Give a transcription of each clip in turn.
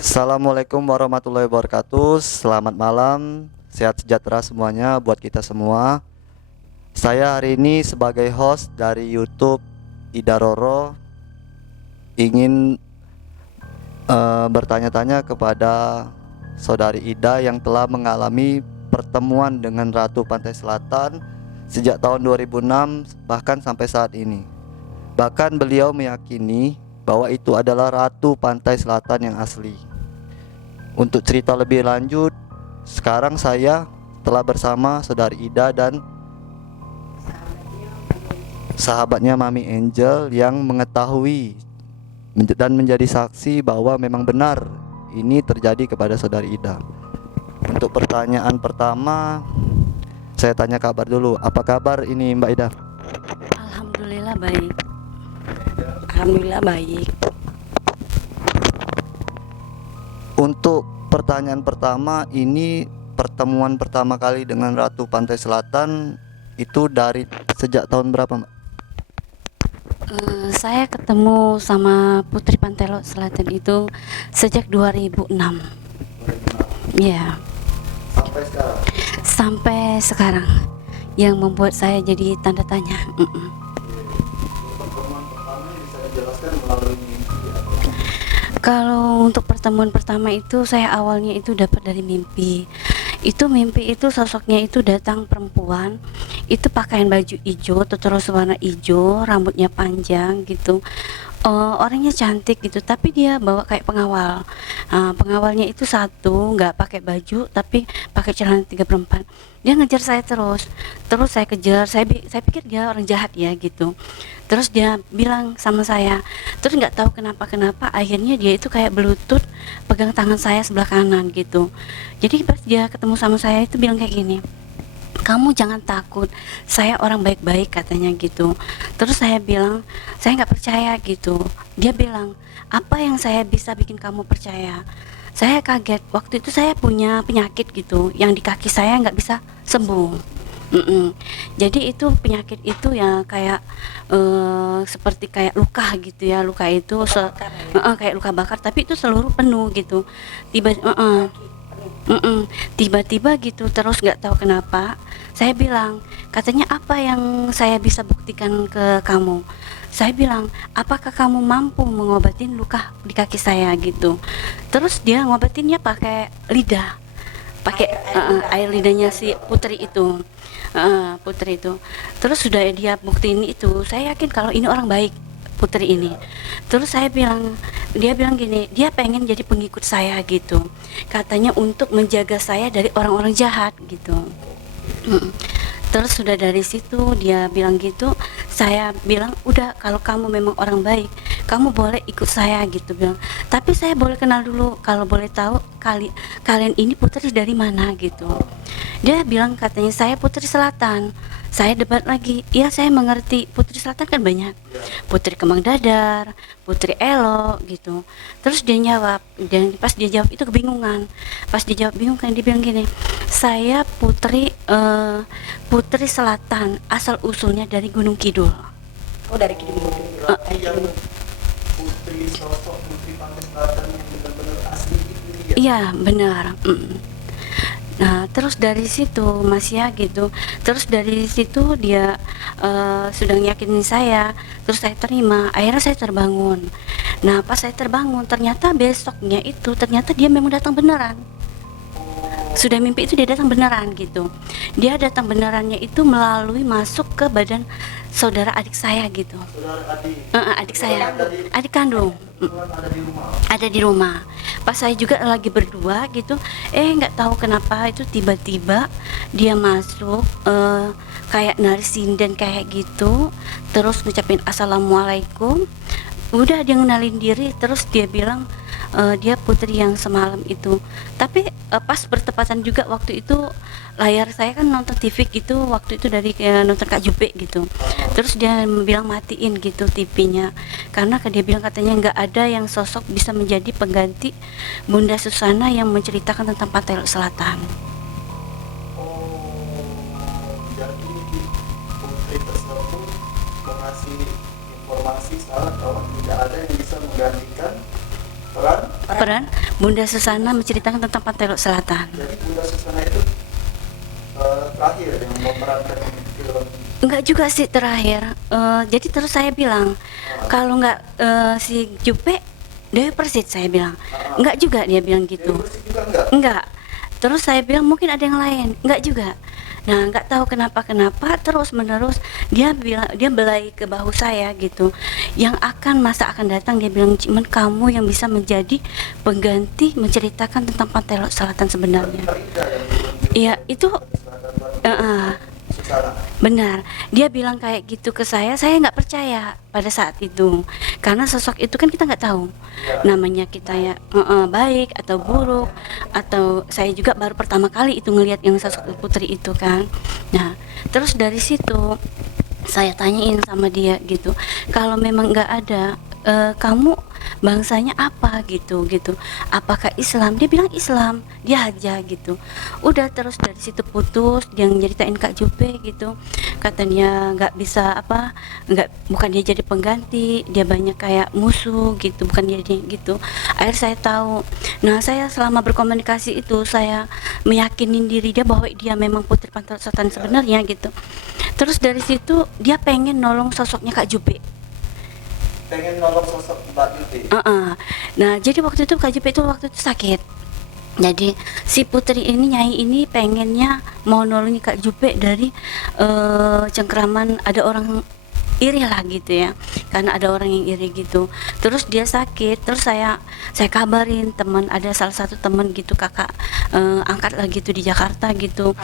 Assalamualaikum warahmatullahi wabarakatuh. Selamat malam, sehat sejahtera semuanya buat kita semua. Saya hari ini sebagai host dari YouTube Ida Roro ingin bertanya-tanya kepada Saudari Ida yang telah mengalami pertemuan dengan Ratu Pantai Selatan sejak tahun 2006 bahkan sampai saat ini. Bahkan beliau meyakini bahwa itu adalah Ratu Pantai Selatan yang asli. Untuk cerita lebih lanjut, sekarang saya telah bersama Saudari Ida dan sahabatnya Mami Angel yang mengetahui dan menjadi saksi bahwa memang benar ini terjadi kepada Saudari Ida. Untuk pertanyaan pertama, saya tanya kabar dulu. Apa kabar ini Mbak Ida? Alhamdulillah baik. Alhamdulillah baik. Untuk pertanyaan pertama, ini pertemuan pertama kali dengan Ratu Pantai Selatan itu dari sejak tahun berapa, Mbak? Saya ketemu sama Putri Pantai Selatan itu sejak 2006. Ya, Sampai sekarang. sampai sekarang. Yang membuat saya jadi tanda tanya. Pertemuan pertama bisa dijelaskan melalui mimpi atau? Kalau untuk pertemuan pertama itu saya awalnya itu dapat dari mimpi. Mimpi itu sosoknya itu datang perempuan, itu pakaian baju hijau, terus warna hijau, rambutnya panjang gitu. Orangnya cantik gitu, tapi dia bawa kayak pengawal. Pengawalnya itu satu, nggak pakai baju, tapi pakai celana 3/4. Dia ngejar saya terus saya kejar. Saya pikir dia orang jahat ya gitu. Terus dia bilang sama saya, terus nggak tahu kenapa akhirnya dia itu kayak berlutut, pegang tangan saya sebelah kanan gitu. Jadi pas dia ketemu sama saya itu bilang kayak gini, kamu jangan takut, saya orang baik-baik katanya gitu. Terus saya bilang saya nggak percaya gitu. Dia bilang, apa yang saya bisa bikin kamu percaya? Saya kaget, waktu itu saya punya penyakit gitu yang di kaki saya nggak bisa sembuh. Jadi itu penyakit itu ya kayak seperti kayak luka gitu ya, luka itu kayak luka bakar, tapi itu seluruh penuh gitu. tiba Tiba-tiba gitu, terus nggak tahu kenapa saya bilang, katanya apa yang saya bisa buktikan ke kamu. Saya bilang, apakah kamu mampu mengobatin luka di kaki saya gitu. Terus dia ngobatinnya pakai lidah, pakai air lidahnya si Putri itu. Putri itu terus sudah dia buktiin itu, saya yakin kalau ini orang baik, Putri ini. Terus dia bilang gini, dia pengen jadi pengikut saya gitu, katanya untuk menjaga saya dari orang-orang jahat gitu. Terus sudah dari situ dia bilang gitu, saya bilang udah, kalau kamu memang orang baik kamu boleh ikut saya gitu, bilang. Tapi saya boleh kenal dulu, kalau boleh tahu kalian ini Putri dari mana gitu. Dia bilang katanya saya Putri Selatan. Saya debat lagi, ya saya mengerti Putri Selatan kan banyak, Putri Kemang Dadar, Putri Elo gitu. Terus dia jawab, dan pas dia jawab itu kebingungan. Pas dia jawab bingung kan, dia bilang gini, saya Putri Selatan, asal usulnya dari Gunung Kidul. Oh, dari Kidul. Berarti yang Putri, sosok Putri Pantai Selatan yang benar-benar asli itu dia? Iya benar. Nah terus dari situ Mas ya gitu, terus dari situ dia sudah yakinin saya, terus saya terima, akhirnya saya terbangun. Nah pas saya terbangun ternyata besoknya itu ternyata dia memang datang beneran. Sudah mimpi itu dia datang beneran gitu. Dia datang benerannya itu melalui masuk ke badan saudara adik saya gitu. Saudara adik. Adik saya, adik kandung. Ada di rumah. Ada di rumah. Pas saya juga lagi berdua gitu, nggak tahu kenapa itu tiba-tiba dia masuk, kayak nari sinden kayak gitu, terus ngucapin assalamualaikum. Udah dia ngenalin diri, terus dia bilang dia Putri yang semalam itu. Tapi pas bertepatan juga waktu itu layar saya kan nonton TV gitu, waktu itu dari nonton Kak Jupe gitu. Terus dia bilang matiin gitu TV-nya, karena dia bilang katanya nggak ada yang sosok bisa menjadi pengganti Bunda Susana yang menceritakan tentang Pantai Selatan. Jadi Putri tersebut mengasih informasi salah bahwa tidak ada yang bisa menggantikan peran. peran Bunda Susana menceritakan tentang Pantai Laut Selatan. Jadi Bunda Susana itu terakhir yang memerankan film. Enggak juga sih terakhir. Jadi terus saya bilang kalau enggak si Jupe Dewi Persik, saya bilang. Enggak juga, dia bilang gitu. Dewi Persik juga enggak? Enggak. Terus saya bilang mungkin ada yang lain. Enggak juga. Nah, enggak tahu kenapa terus menerus dia bilang, dia belai ke bahu saya gitu. Yang masa akan datang, dia bilang cuman kamu yang bisa menjadi pengganti menceritakan tentang Pantai Laut Selatan sebenarnya. Iya, itu Susana. benar. Dia bilang kayak gitu ke saya nggak percaya pada saat itu. Karena sosok itu kan kita nggak tahu. Namanya kita ya baik atau buruk, atau saya juga baru pertama kali itu ngelihat yang sosok putri itu kan. Nah, terus dari situ saya tanyain sama dia gitu, kalau memang nggak ada, kamu bangsanya apa gitu, apakah Islam? Dia bilang Islam, dia aja gitu. Udah, terus dari situ putus. Dia nyeritain Kak Jupe gitu, katanya nggak bisa bukan dia jadi pengganti, dia banyak kayak musuh gitu, bukan dia gitu. Akhirnya saya tahu. Nah, saya selama berkomunikasi itu saya meyakinin diri dia bahwa dia memang putri Pantai Selatan sebenarnya gitu. Terus dari situ dia pengen nolong sosoknya Kak Jupe. Pengen nolong sosok Mbak Jupe. Nah, jadi waktu itu Kak Jupe itu waktu itu sakit. Jadi si putri ini, Nyai ini pengennya mau nolongi Kak Jupe dari cengkraman, ada orang iri lah gitu ya, karena ada orang yang iri gitu. Terus dia sakit, terus saya kabarin teman, ada salah satu teman gitu, kakak angkat lah gitu di Jakarta gitu.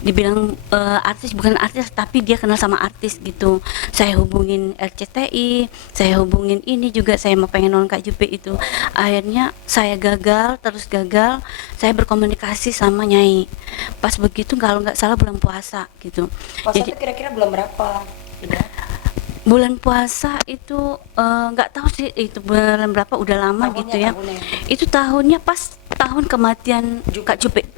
Dibilang artis, bukan artis tapi dia kenal sama artis gitu. Saya hubungin RCTI, saya hubungin ini juga, saya mau pengen nolong Kak Jupe itu. Akhirnya saya gagal, saya berkomunikasi sama Nyai. Pas begitu kalau nggak salah bulan puasa gitu. Puasa itu kira-kira bulan berapa? Bulan puasa itu nggak tahu sih itu bulan berapa, udah lama Tahunnya, gitu ya. tahunnya. Itu tahunnya pas tahun kematian Kak Jupe.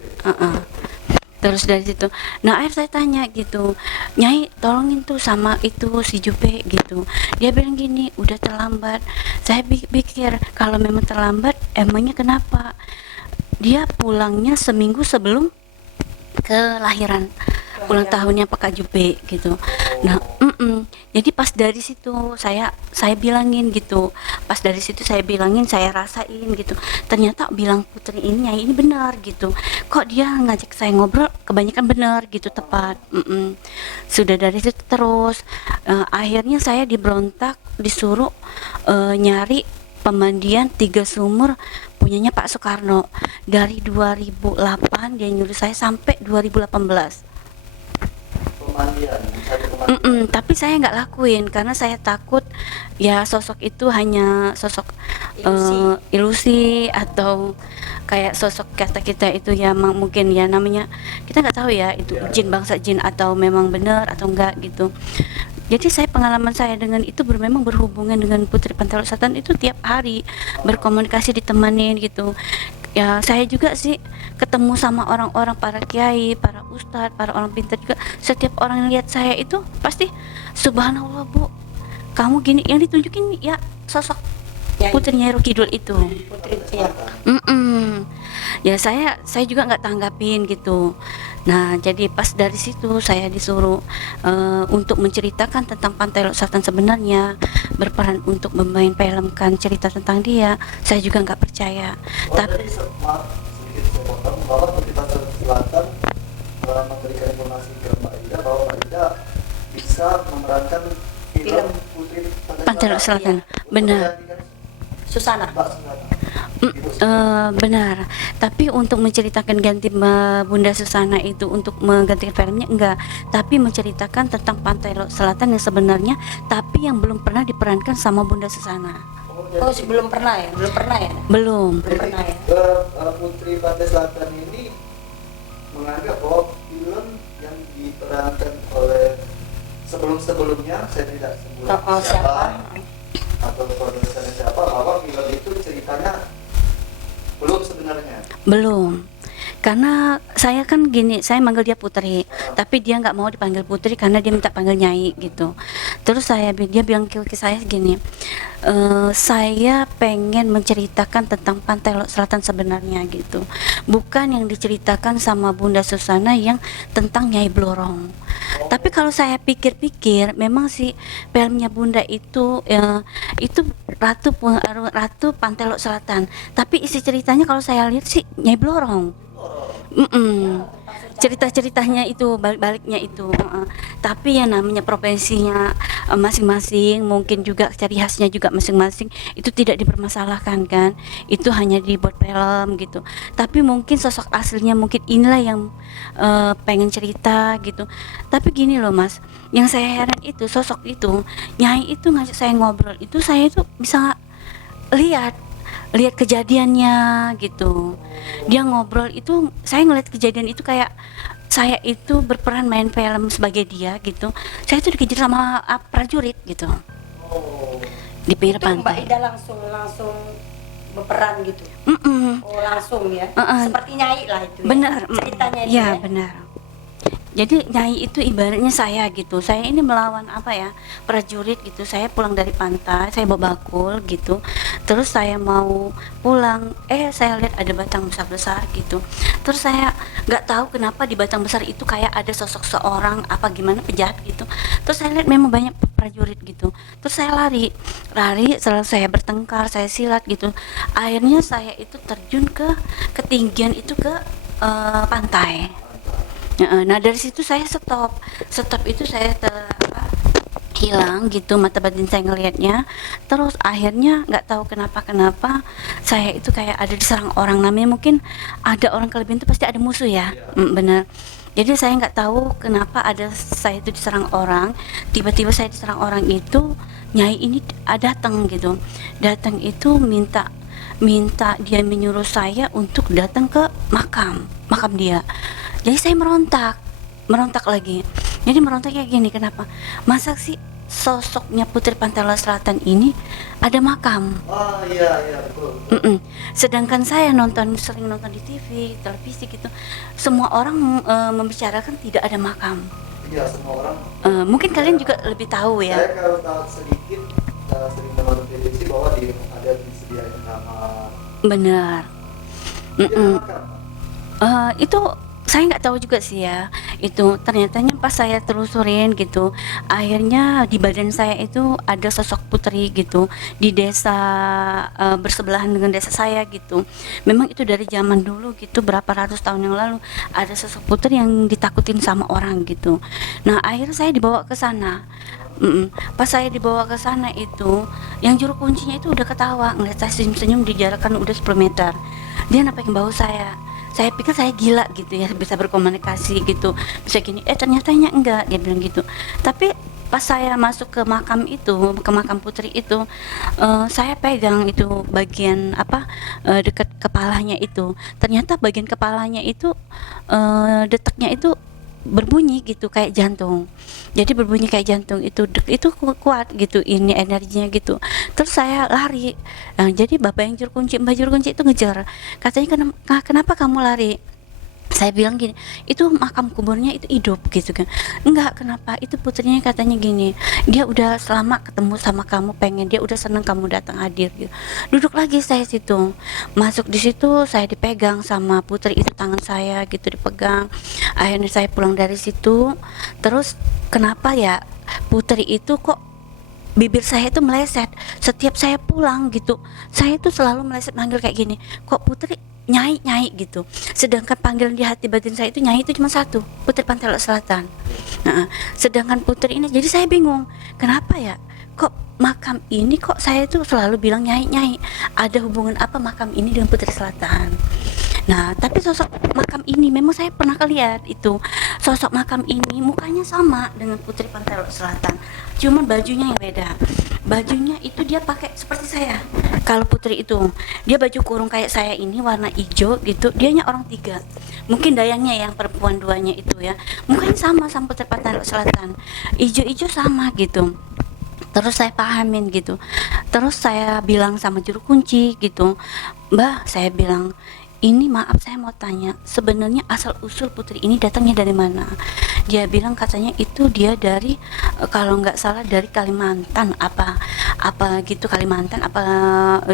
Terus dari situ, nah akhirnya saya tanya gitu, Nyai tolongin tuh sama itu si Jupe gitu. Dia bilang gini, udah terlambat. Saya pikir kalau memang terlambat, emangnya kenapa? Dia pulangnya seminggu sebelum kelahiran ulang tahunnya Pak Kak Jupe gitu. Nah, jadi pas dari situ saya bilangin gitu. Pas dari situ saya bilangin, saya rasain gitu. Ternyata bilang putri ini, Nyai ini benar gitu. Kok dia ngajak saya ngobrol kebanyakan benar gitu, tepat. Sudah dari situ terus akhirnya saya diberontak, disuruh nyari pemandian 3 sumur punyanya Pak Soekarno. Dari 2008 dia nyuruh saya sampai 2018. Tapi saya nggak lakuin karena saya takut ya sosok itu hanya sosok ilusi atau kayak sosok kata kita itu ya mungkin ya namanya kita nggak tahu ya itu jin, bangsa jin atau memang benar atau enggak gitu. Jadi pengalaman saya dengan itu memang berhubungan dengan Putri Pantai Laut Selatan itu tiap hari berkomunikasi, ditemanin gitu. Ya saya juga sih ketemu sama orang-orang, para kiai, para ustadz, para orang pintar juga. Setiap orang yang lihat saya itu pasti subhanallah Bu, kamu gini, yang ditunjukin ya sosok Putri Nyai Roh Kidul itu. Putri itu ya. Ya saya juga nggak tanggapin gitu. Nah jadi pas dari situ saya disuruh untuk menceritakan tentang Pantai Laut Selatan sebenarnya, berperan untuk memfilmkan cerita tentang dia. Saya juga nggak percaya. Tapi maaf sedikit saya potong, bahwa Putri Pantai Laut Selatan memberikan informasi ke Mbak Ida bahwa Mbak Ida bisa memerankan film Putri Pantai Laut Selatan. Benar. Susana. Mbak Susana. Benar, tapi untuk menceritakan ganti Bunda Susana itu untuk menggantikan filmnya enggak, tapi menceritakan tentang Pantai Laut Selatan yang sebenarnya, tapi yang belum pernah diperankan sama Bunda Susana. Oh, belum pernah ya? Belum. Pernah ya? Putri Pantai Selatan ini menganggap bahwa film yang diperankan oleh sebelum-sebelumnya, saya tidak sebut siapa atau produsernya siapa, bahwa film itu ceritanya belum sebenarnya. Belum. Karena saya kan gini, saya manggil dia Putri, tapi dia nggak mau dipanggil Putri karena dia minta panggil Nyai gitu. Terus dia bilang ke saya gini, saya pengen menceritakan tentang Pantai Lok Selatan sebenarnya gitu, bukan yang diceritakan sama Bunda Susana yang tentang Nyai Blorong. Tapi kalau saya pikir-pikir, memang sih filmnya Bunda itu Ratu Pantai Lok Selatan. Tapi isi ceritanya kalau saya lihat sih Nyai Blorong. Cerita-ceritanya itu balik-baliknya itu, tapi ya namanya profesinya masing-masing, mungkin juga ciri khasnya juga masing-masing, itu tidak dipermasalahkan kan, itu hanya dibuat film gitu. Tapi mungkin sosok aslinya mungkin inilah yang pengen cerita gitu. Tapi gini loh Mas, yang saya heran itu sosok itu Nyai itu ngajak saya ngobrol, itu saya itu bisa lihat kejadiannya gitu. Dia ngobrol itu, saya ngeliat kejadian itu kayak saya itu berperan main film sebagai dia gitu. Saya itu dikejar sama prajurit gitu di pinggir Itu Mbak pantai. Ida langsung berperan gitu. Oh langsung ya. Seperti Nyai lah itu. Benar, Ya? Ceritanya itu ya ya. benar. Jadi Nyai itu ibaratnya saya gitu. Saya ini melawan prajurit gitu. Saya pulang dari pantai, saya bawa bakul gitu. Terus saya mau pulang, saya lihat ada batang besar-besar gitu. Terus saya nggak tahu kenapa di batang besar itu kayak ada sosok seorang gimana penjahat gitu. Terus saya lihat memang banyak prajurit gitu. Terus saya lari, selalu saya bertengkar, saya silat gitu. Akhirnya saya itu terjun ke ketinggian itu ke pantai. Nah dari situ saya stop itu saya hilang gitu mata batin saya ngelihatnya. Terus akhirnya nggak tahu kenapa saya itu kayak ada diserang orang, namanya mungkin ada orang kelebihan itu pasti ada musuh ya. Benar. Jadi saya nggak tahu kenapa saya itu diserang orang, tiba-tiba saya diserang orang itu Nyai ini datang gitu, datang itu minta dia menyuruh saya untuk datang ke makam dia. Jadi saya merontak lagi. Jadi merontak kayak gini, kenapa? Masa sih sosoknya Putri Pantai Lok Selatan ini ada makam? Oh iya betul. Sedangkan saya sering nonton di TV, televisi gitu, semua orang membicarakan tidak ada makam. Iya, semua orang. Mungkin kalian juga lebih tahu ya. Saya kalau tahu sedikit, sering nonton televisi bahwa ada disediain kamar. Benar. Dia makan. Itu saya nggak tahu juga sih ya, itu ternyatanya pas saya telusurin gitu, akhirnya di badan saya itu ada sosok putri gitu di desa bersebelahan dengan desa saya gitu. Memang itu dari zaman dulu gitu, berapa ratus tahun yang lalu ada sosok putri yang ditakutin sama orang gitu. Nah akhirnya saya dibawa ke sana. Pas saya dibawa ke sana itu, yang juru kuncinya itu udah ketawa ngeliat saya senyum-senyum di jarak kan udah 10 meter. Dia nampaknya bawa saya pikir saya gila gitu ya, bisa berkomunikasi gitu, bisa gini, ternyatanya enggak, dia bilang gitu. Tapi pas saya masuk ke makam putri itu, saya pegang itu bagian dekat kepalanya itu, ternyata bagian kepalanya itu detaknya itu berbunyi gitu kayak jantung. Jadi berbunyi kayak jantung itu kuat gitu ini energinya gitu. Terus saya lari. Nah, jadi bapak yang mbak juru kunci itu ngejar. Katanya kenapa kamu lari? Saya bilang gini, itu makam kuburnya itu hidup gitu kan. Enggak, kenapa? Itu putrinya katanya gini, dia udah selama ketemu sama kamu, dia udah seneng kamu datang hadir gitu. Duduk lagi saya situ, masuk di situ, saya dipegang sama putri itu, tangan saya gitu dipegang. Akhirnya saya pulang dari situ. Terus kenapa ya putri itu kok bibir saya itu meleset setiap saya pulang gitu. Saya itu selalu meleset manggil kayak gini, kok putri nyai gitu. Sedangkan panggilan di hati batin saya itu nyai itu cuma satu, Putri Pantai Lok Selatan. Nah, sedangkan putri ini, jadi saya bingung, kenapa ya kok makam ini kok saya itu selalu bilang nyai, ada hubungan apa makam ini dengan Putri Selatan? Nah, tapi sosok makam ini memang saya pernah lihat itu. Sosok makam ini mukanya sama dengan Putri Pantai Lok Selatan. Cuman bajunya yang beda. Bajunya itu dia pakai seperti saya. Kalau putri itu, dia baju kurung kayak saya ini warna hijau gitu. Dianya orang 3. Mungkin dayangnya yang perempuan duanya itu ya. Mukanya sama Putri Pantai Lok Selatan. Hijau-hijau sama gitu. Terus saya pahamin gitu. Terus saya bilang sama juru kunci gitu, Mbak, saya bilang ini maaf saya mau tanya, sebenarnya asal usul putri ini datangnya dari mana? Dia bilang katanya itu dia dari kalau nggak salah dari Kalimantan apa gitu, Kalimantan apa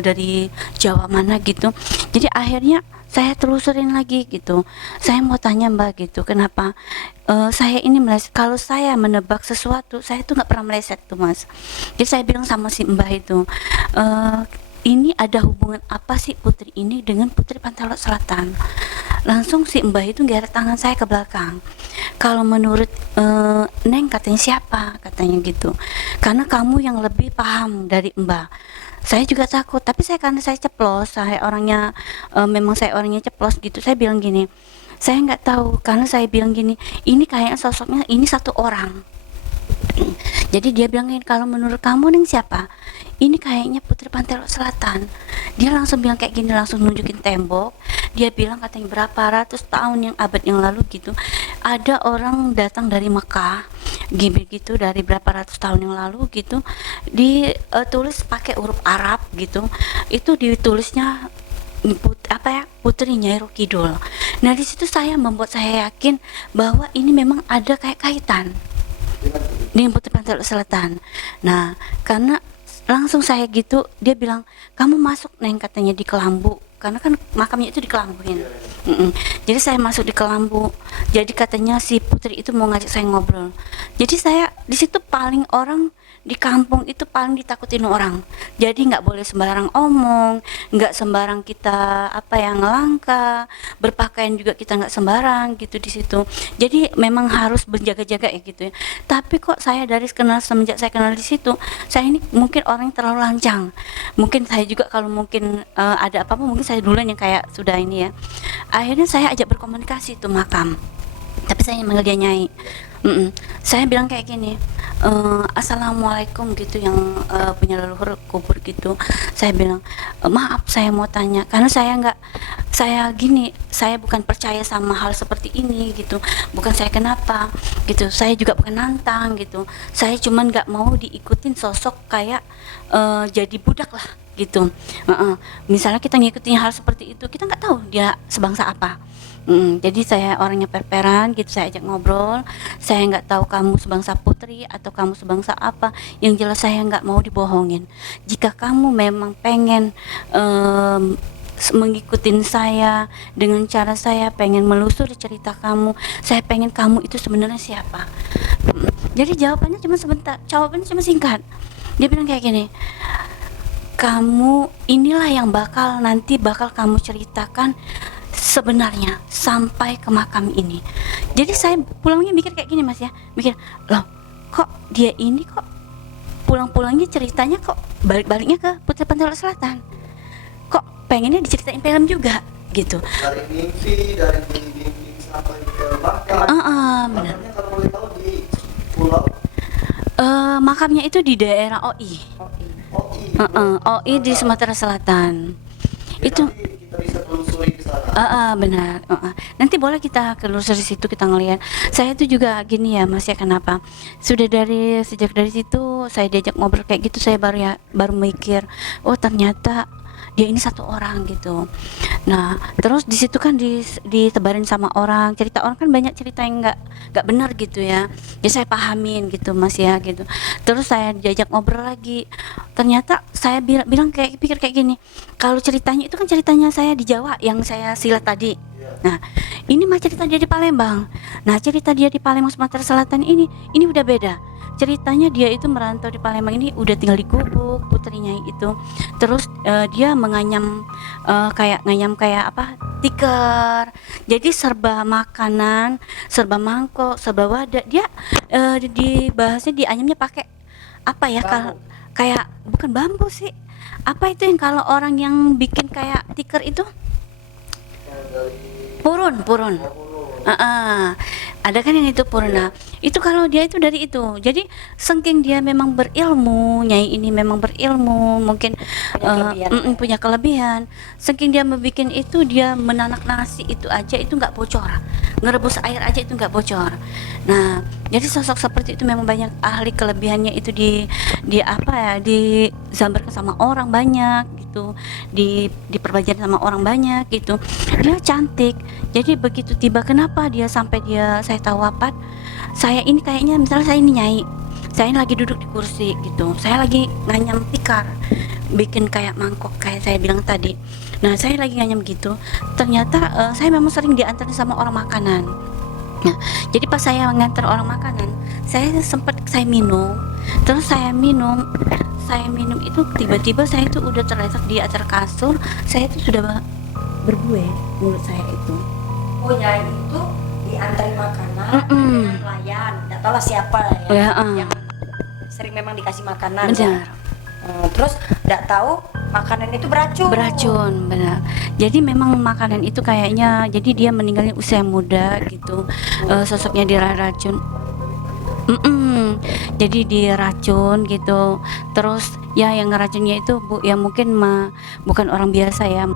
dari Jawa mana gitu. Jadi akhirnya saya telusurin lagi gitu. Saya mau tanya Mbak gitu, kenapa saya ini meleset? Kalau saya menebak sesuatu, saya tuh nggak pernah meleset tuh Mas. Jadi saya bilang sama si Mbah itu, ini ada hubungan apa sih putri ini dengan putri Pantai Laut Selatan? Langsung si Mbah itu geret tangan saya ke belakang. Kalau menurut Neng katanya siapa? Katanya gitu. Karena kamu yang lebih paham dari Mbah. Saya juga takut, tapi karena saya ceplos, saya orangnya memang saya orangnya ceplos gitu. Saya bilang gini, saya nggak tahu karena saya bilang gini, ini kayaknya sosoknya ini satu orang. Jadi dia bilang gini, kalau menurut kamu Neng siapa? Ini kayaknya putri Pantai Laut Selatan. Dia langsung bilang kayak gini, langsung nunjukin tembok. Dia bilang katanya berapa ratus tahun yang abad yang lalu gitu, ada orang datang dari Mekah gitu, dari berapa ratus tahun yang lalu gitu, ditulis pakai huruf Arab gitu. Itu ditulisnya Putri Nyai Roro Kidul. Nah di situ membuat saya yakin bahwa ini memang ada kayak kaitan dengan putri Pantai Laut Selatan. Nah karena langsung saya gitu, dia bilang kamu masuk Neng katanya di Kelambu, karena kan makamnya itu di Kelambuin. Jadi saya masuk di Kelambu. Jadi katanya si putri itu mau ngajak saya ngobrol. Jadi saya di situ paling orang di kampung itu paling ditakutin orang. Jadi nggak boleh sembarang omong, nggak sembarang kita ngelangka, berpakaian juga kita nggak sembarang gitu di situ. Jadi memang harus berjaga-jaga ya gitu ya. Tapi kok saya semenjak saya kenal di situ, saya ini mungkin orang yang terlalu lancang. Mungkin saya juga kalau mungkin ada apa-apa mungkin saya duluan yang kayak sudah ini ya. Akhirnya saya ajak berkomunikasi tuh makam. Tapi saya manggil dia Nyai. Saya bilang kayak gini, assalamualaikum gitu, yang punya leluhur kubur gitu. Saya bilang maaf saya mau tanya, karena saya bukan percaya sama hal seperti ini gitu, bukan saya kenapa gitu, saya juga bukan nantang gitu, saya cuman nggak mau diikutin sosok kayak jadi budak lah gitu. Misalnya kita ngikutin hal seperti itu, kita nggak tahu dia sebangsa apa. Jadi saya orangnya perperan gitu, saya ajak ngobrol. Saya nggak tahu kamu sebangsa putri atau kamu sebangsa apa. Yang jelas saya nggak mau dibohongin. Jika kamu memang pengen mengikutin saya dengan cara saya pengen melusuri cerita kamu, saya pengen kamu itu sebenarnya siapa. Jadi jawabannya cuma singkat. Dia bilang kayak gini, kamu inilah yang nanti bakal kamu ceritakan sebenarnya sampai ke makam ini. Jadi saya pulangnya mikir kayak gini Mas ya, mikir loh kok dia ini kok pulang-pulangnya ceritanya kok balik-baliknya ke Putri Pantai Laut Selatan, kok pengennya diceritain film juga gitu. Dari mimpi sampai ke makam. Benar. Makamnya kalau boleh tahu di pulau. Makamnya itu di daerah OI. OI di Sumatera Selatan. Itu kita bisa telusuri ke sana. Benar. Nanti boleh kita telusuri situ, kita ngelihat. Saya itu juga gini ya Mas ya, kenapa? Sejak dari situ saya diajak ngobrol kayak gitu, saya baru mikir, oh ternyata dia ini satu orang gitu. Nah terus di situ kan ditebarin sama orang, cerita orang kan banyak cerita yang nggak benar gitu ya. Jadi saya pahamin gitu Mas ya gitu. Terus saya diajak ngobrol lagi. Ternyata saya bilang pikir kayak gini, kalau ceritanya itu kan ceritanya saya di Jawa yang saya silat tadi. Nah ini mah cerita dia di Palembang. Nah cerita dia di Palembang Sumatera Selatan ini udah beda. Ceritanya dia itu merantau di Palembang ini, udah tinggal di gubuk putrinya itu. Terus dia menganyam kayak tikar. Jadi serba makanan, serba mangkok, serba wadah. Dia dibahasnya dianyamnya pakai apa ya, kayak bukan bambu sih. Apa itu yang kalau orang yang bikin kayak tikar itu? Purun. Ada kan yang itu purun. Nah, itu kalau dia itu dari itu. Jadi saking dia memang berilmu, Nyai ini memang berilmu, mungkin punya kelebihan. Saking dia membuat itu, dia menanak nasi itu aja itu nggak bocor. Ngerebus air aja itu nggak bocor. Nah, Jadi sosok seperti itu memang banyak ahli, kelebihannya itu di apa ya, digambarkan sama orang banyak gitu, diperbagian sama orang banyak gitu. Dia cantik. Jadi begitu tiba, kenapa dia sampai saya tahu wafat, saya ini kayaknya misalnya saya ini nyai, saya lagi duduk di kursi gitu, saya lagi nganyam tikar, bikin kayak mangkok kayak saya bilang tadi. Nah saya lagi nganyam gitu, ternyata saya memang sering diantar sama orang makanan. Nah, jadi pas saya ngantar orang makanan, saya minum, terus saya minum itu tiba-tiba saya itu udah terletak di atas kasur, saya itu sudah berbuih mulut saya itu. Oh nyai itu diantari makanan dengan pelayan, nggak tahu lah siapa ya, yang sering memang dikasih makanan. Benar. Terus nggak tahu makanan itu beracun. Benar. Jadi memang makanan itu kayaknya, jadi dia meninggalnya usia muda gitu. Sosoknya diracun. Jadi diracun gitu. Terus ya yang ngeracunnya itu Bu, ya mungkin bukan orang biasa ya.